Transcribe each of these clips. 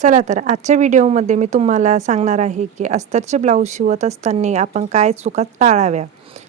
चला तर आजच्या व्हिडिओमध्ये मी तुम्हाला सांगणार आहे की अस्तरचे ब्लाऊज शिवत असताना आपण काय चुका टाळाव्या,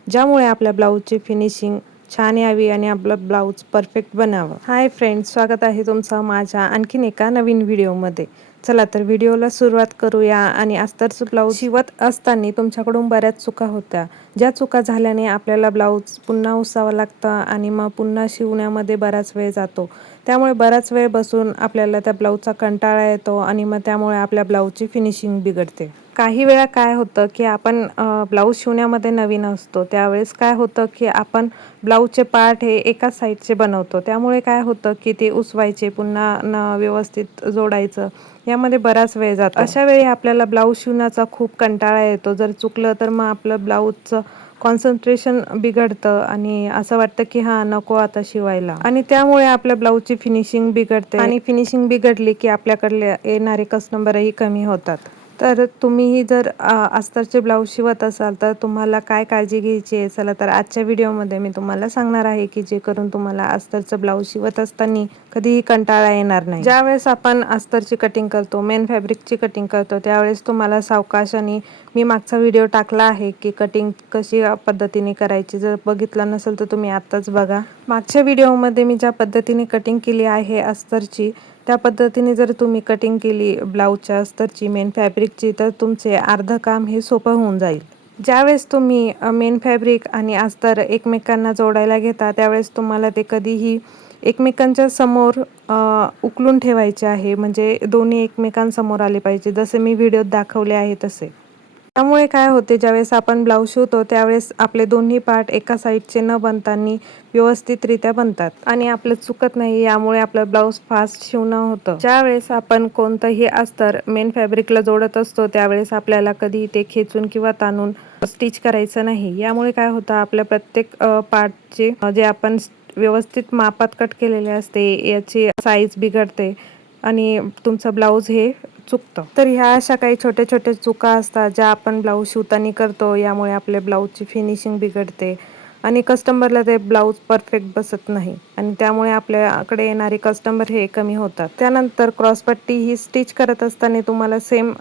ज्यामुळे आपल्या ब्लाऊजची फिनिशिंग छान यावी आणि आपलं ब्लाऊज परफेक्ट बनावं. हाय फ्रेंड्स, स्वागत आहे तुमचं माझ्या आणखीन एका नवीन व्हिडिओमध्ये. चला तर व्हिडिओला सुरुवात करूया. आणि अस्तरचं ब्लाऊज शिवत असताना तुमच्याकडून बऱ्याच चुका होत्या, ज्या चुका झाल्याने आपल्याला ब्लाऊज पुन्हा उसावं लागतं आणि मग पुन्हा शिवण्यामध्ये बराच वेळ जातो. त्यामुळे बराच वेळ बसून आपल्याला त्या ब्लाऊजचा कंटाळा येतो आणि मग त्यामुळे आपल्या ब्लाऊजची फिनिशिंग बिघडते. काही वेळा काय होतं की आपण ब्लाऊज शिवण्यामध्ये नवीन असतो, त्यावेळेस काय होतं की आपण ब्लाऊजचे पार्ट हे एकाच साईडचे बनवतो. त्यामुळे काय होतं की ते उसवायचे, पुन्हा व्यवस्थित जोडायचं, यामध्ये बराच वेळ जातो. अशा वेळी आपल्याला ब्लाऊज शिवण्याचा खूप कंटाळा येतो. जर चुकलं तर मग आपलं ब्लाऊजचं कॉन्सन्ट्रेशन बिघडतं आणि असं वाटतं की हां, नको आता शिवायला, आणि त्यामुळे आपल्या ब्लाऊजची फिनिशिंग बिघडते. आणि फिनिशिंग बिघडली की आपल्याकडले येणारे कस्टमरही कमी होतात. तर तुम्हीही जर अस्तरचे ब्लाऊज शिवत असाल तर तुम्हाला काय काळजी घ्यायची आहे, चला तर आजच्या व्हिडिओमध्ये मी तुम्हाला सांगणार आहे की जे करून तुम्हाला अस्तरचं ब्लाऊज शिवत असताना कधीही कंटाळा येणार नाही. ज्यावेळेस आपण अस्तरची कटिंग करतो, मेन फॅब्रिकची कटिंग करतो, त्यावेळेस तुम्हाला सावकाश, आणि मी मागचा व्हिडिओ टाकला आहे की कटिंग कशी पद्धतीने करायची, जर बघितलं नसेल तर तुम्ही आत्ताच बघा. मागच्या व्हिडिओमध्ये मी ज्या पद्धतीने कटिंग केली आहे अस्तरची, त्या पद्धतीने जर तुम्ही कटिंग केली ब्लाऊजच्या अस्तरची मेन फॅब्रिकची, तर तुमचे अर्ध काम हे सोपं होऊन जाईल. ज्यावेळेस तुम्ही मेन फॅब्रिक आणि अस्तर एकमेकांना जोडायला घेता, त्यावेळेस तुम्हाला ते कधीही एकमेकांच्या समोर उकलून ठेवायचे आहे, म्हणजे दोन्ही एकमेकांसमोर आले पाहिजे, जसे मी व्हिडिओत दाखवले आहे तसे. त्यामुळे काय होते, ज्यावेळेस आपण ब्लाऊज शिवतो त्यावेळेस आपले दोन्ही पार्ट एका साईडचे न बनताना व्यवस्थितरित्या बनतात आणि आपलं चुकत नाही. यामुळे आपलं ब्लाऊज फास्ट शिवणं होतं. ज्यावेळेस आपण कोणतंही अस्तर मेन फॅब्रिकला जोडत असतो, त्यावेळेस आपल्याला कधी ते खेचून किंवा ताणून स्टिच करायचं नाही. यामुळे काय होतं, आपल्या प्रत्येक पार्टचे जे आपण व्यवस्थित मापात कट केलेले असते याची साईज बिघडते आणि तुमचं ब्लाऊज हे चुकतं. तर ह्या अशा काही छोट्या छोट्या चुका असतात ज्या आपण ब्लाऊज शिवताना करतो. यामुळे आपल्या ब्लाऊजची फिनिशिंग बिघडते आणि कस्टमरला ते ब्लाऊज परफेक्ट बसत नाही, आणि त्यामुळे आपल्याकडे येणारे कस्टमर हे कमी होतात. त्यानंतर क्रॉसपट्टी ही स्टिच करत असताना तुम्हाला सेम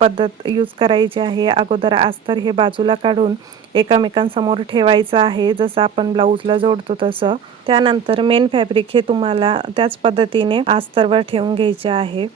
पद्धत यूज करायची आहे. अगोदर अस्तर हे बाजूला काढून एकामेकांसमोर ठेवायचं आहे, जसं आपण ब्लाऊजला जोडतो तसं. त्यानंतर मेन फॅब्रिक हे तुम्हाला त्याच पद्धतीने अस्तरवर ठेवून घ्यायचे आहे,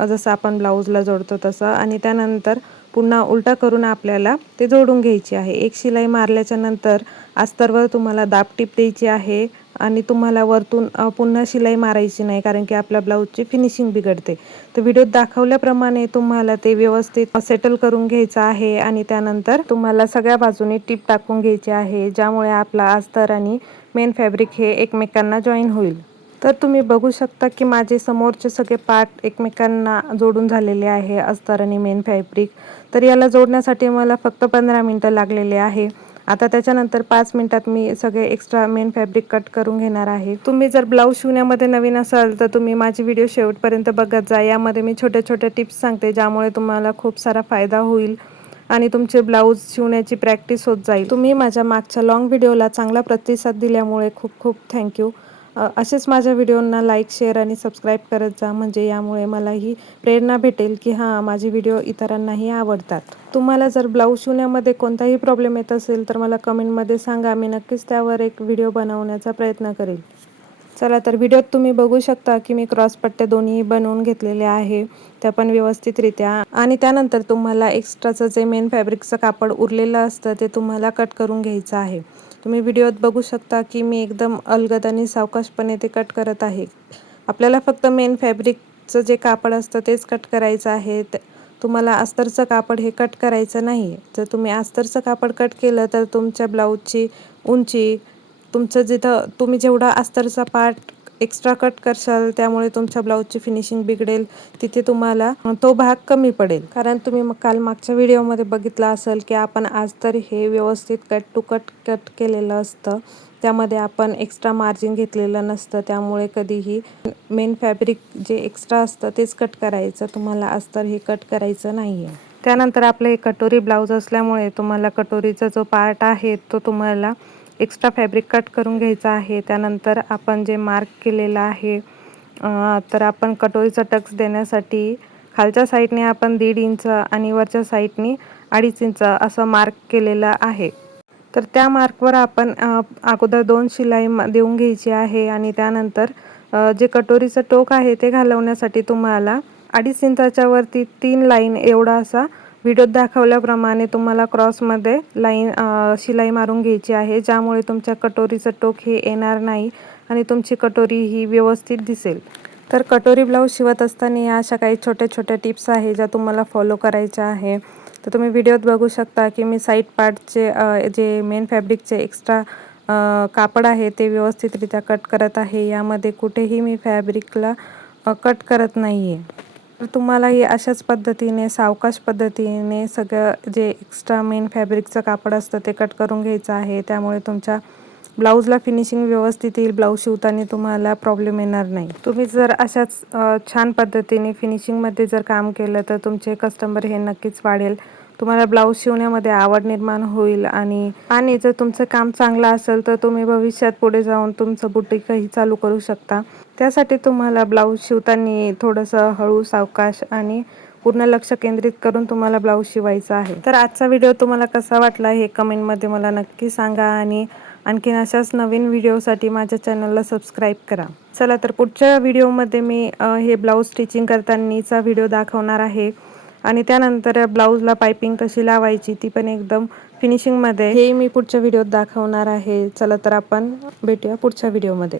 जसं आपण ब्लाऊजला जोडतो तसं. आणि त्यानंतर पुन्हा उलटा करून आपल्याला ते जोडून घ्यायचे आहे. एक शिलाई मारल्याच्या नंतर अस्तरवर तुम्हाला दाबटीप द्यायची आहे आणि तुम्हाला वरतून पुन्हा शिलाई मारायची नाही, कारण की आपल्या ब्लाऊजची फिनिशिंग बिघडते. तर व्हिडिओत दाखवल्याप्रमाणे तुम्हाला ते व्यवस्थित सेटल करून घ्यायचं आहे आणि त्यानंतर तुम्हाला सगळ्या बाजूने टीप टाकून घ्यायची आहे, ज्यामुळे आपला अस्तर आणि मेन फॅब्रिक हे एकमेकांना जॉईन होईल. तर तुम्ही बघू शकता की माझे समोरचे सगळे पार्ट एकमेकांना जोडून झालेले आहे, अस्तर आणि मेन फॅब्रिक. तर याला जोडण्यासाठी मला फक्त 15 मिनटं लागलेले आहे. आता त्याच्यानंतर 5 मिनिटात मी सगळे एक्स्ट्रा मेन फॅब्रिक कट करून घेणार आहे. तुम्ही जर ब्लाऊज शिवण्यामध्ये नवीन असाल तर तुम्ही माझी व्हिडिओ शेवटपर्यंत बघत जा. यामध्ये मी छोट्या छोट्या टिप्स सांगते, ज्यामुळे तुम्हाला खूप सारा फायदा होईल आणि तुमचे ब्लाऊज शिवण्याची प्रॅक्टिस होत जाईल. तुम्ही माझ्या मागच्या लॉंग व्हिडिओला चांगला प्रतिसाद दिल्यामुळे खूप खूप थँक्यू. असेच माझ्या व्हिडिओंना लाईक, शेअर आणि सबस्क्राईब करत जा, म्हणजे यामुळे मलाही प्रेरणा भेटेल की हां, माझे व्हिडिओ इतरांनाही आवडतात. तुम्हाला जर ब्लाऊज शिवण्यामध्ये कोणताही प्रॉब्लेम येत असेल तर मला कमेंटमध्ये सांगा, मी नक्कीच त्यावर एक व्हिडिओ बनवण्याचा प्रयत्न करेल. चला तर व्हिडिओत तुम्ही बघू शकता की मी क्रॉसपट्ट्या दोन्ही बनवून घेतलेल्या आहे, त्या पण व्यवस्थितरित्या. आणि त्यानंतर तुम्हाला एक्स्ट्राचं जे मेन फॅब्रिकचं कापड उरलेलं असतं ते तुम्हाला कट करून घ्यायचं आहे. तुम्ही व्हिडिओत बघू शकता की मी एकदम अलगद आणि सावकाशपणे ते कट करत आहे. आपल्याला फक्त मेन फॅब्रिकचं जे कापड असतं तेच कट करायचं आहे. तुम्हाला अस्तरचं कापड हे कट करायचं नाही. जर तुम्ही अस्तरचं कापड कट केलं तर तुमच्या ब्लाऊजची उंची, तुमचं जिथं तुम्ही जेवढा अस्तरचा पार्ट एक्स्ट्रा कट करशाल त्यामुळे तुमच्या ब्लाऊजची फिनिशिंग बिघडेल, तिथे तुम्हाला तो भाग कमी पडेल. कारण तुम्ही काल मागच्या व्हिडिओमध्ये बघितलं असेल की आपण अस्तर हे व्यवस्थित कट टू कट केलेलं असतं, त्यामध्ये आपण एक्स्ट्रा मार्जिन घेतलेलं नसतं. त्यामुळे कधीही मेन फॅब्रिक जे एक्स्ट्रा असतं तेच कट करायचं, तुम्हाला अस्तर हे कट करायचं नाही आहे. त्यानंतर आपलं हे कटोरी ब्लाऊज असल्यामुळे तुम्हाला कटोरीचा जो पार्ट आहे तो तुम्हाला एक्स्ट्रा फॅब्रिक कट करून घ्यायचा आहे. त्यानंतर आपण जे मार्क केलेलं आहे, तर आपण कटोरीचा टक्स देण्यासाठी खालच्या साईडने आपण 1.5 इंच आणि वरच्या साईडने 2.5 इंच असं मार्क केलेलं आहे. तर त्या मार्कवर आपण अगोदर 2 शिलाई देऊन घ्यायची आहे आणि त्यानंतर जे कटोरीचं टोक आहे ते घालवण्यासाठी तुम्हाला 2.5 इंचाच्या वरती 3 लाईन एवढा असा व्हिडिओत दाखवल्याप्रमाणे तुम्हाला क्रॉसमध्ये शिलाई मारून घ्यायची आहे, ज्यामुळे तुमच्या कटोरीचं टोक हे येणार नाही आणि तुमची कटोरी ही व्यवस्थित दिसेल. तर कटोरी ब्लाऊज शिवत असताना या अशा काही छोट्या छोट्या टिप्स आहे ज्या तुम्हाला फॉलो करायच्या आहे. तर तुम्ही व्हिडिओत बघू शकता की मी साईड पार्टचे जे मेन फॅब्रिकचे एक्स्ट्रा कापड आहे ते व्यवस्थितरित्या कट करत आहे. यामध्ये कुठेही मी फॅब्रिकला कट करत नाही आहे. तर तुम्हालाही अशाच पद्धतीने सावकाश पद्धतीने सगळं जे एक्स्ट्रा मेन फॅब्रिकचं कापड असतं ते कट करून घ्यायचं आहे. त्यामुळे तुमच्या ब्लाऊजला फिनिशिंग व्यवस्थित येईल. ब्लाऊज शिवताना तुम्हाला प्रॉब्लेम येणार नाही. तुम्ही जर अशाच छान पद्धतीने फिनिशिंगमध्ये जर काम केलं तर तुमचे कस्टमर हे नक्कीच वाढेल. तुम्हाला ब्लाऊज शिवण्यामध्ये आवड निर्माण होईल आणि जर तुमचं काम चांगलं असेल तर तुम्ही भविष्यात पुढे जाऊन तुमचं बुटीकही चालू करू शकता. त्यासाठी तुम्हाला ब्लाऊज शिवताना थोडंसं हळू, सावकाश आणि पूर्ण लक्ष केंद्रित करून तुम्हाला ब्लाऊज शिवायचा आहे. तर आजचा व्हिडिओ तुम्हाला कसा वाटला हे कमेंटमध्ये मला नक्की सांगा आणि आणखीन अशाच नवीन व्हिडिओसाठी माझ्या चॅनलला सबस्क्राईब करा. चला तर पुढच्या व्हिडिओमध्ये मी हे ब्लाऊज स्टिचिंग करतानाचा व्हिडिओ दाखवणार आहे आणि त्यानंतर ब्लाऊजला पायपिंग कशी लावायची ती पण एकदम फिनिशिंगमध्ये हे मी पुढच्या व्हिडिओत दाखवणार आहे. चला तर आपण भेटूया पुढच्या व्हिडिओमध्ये.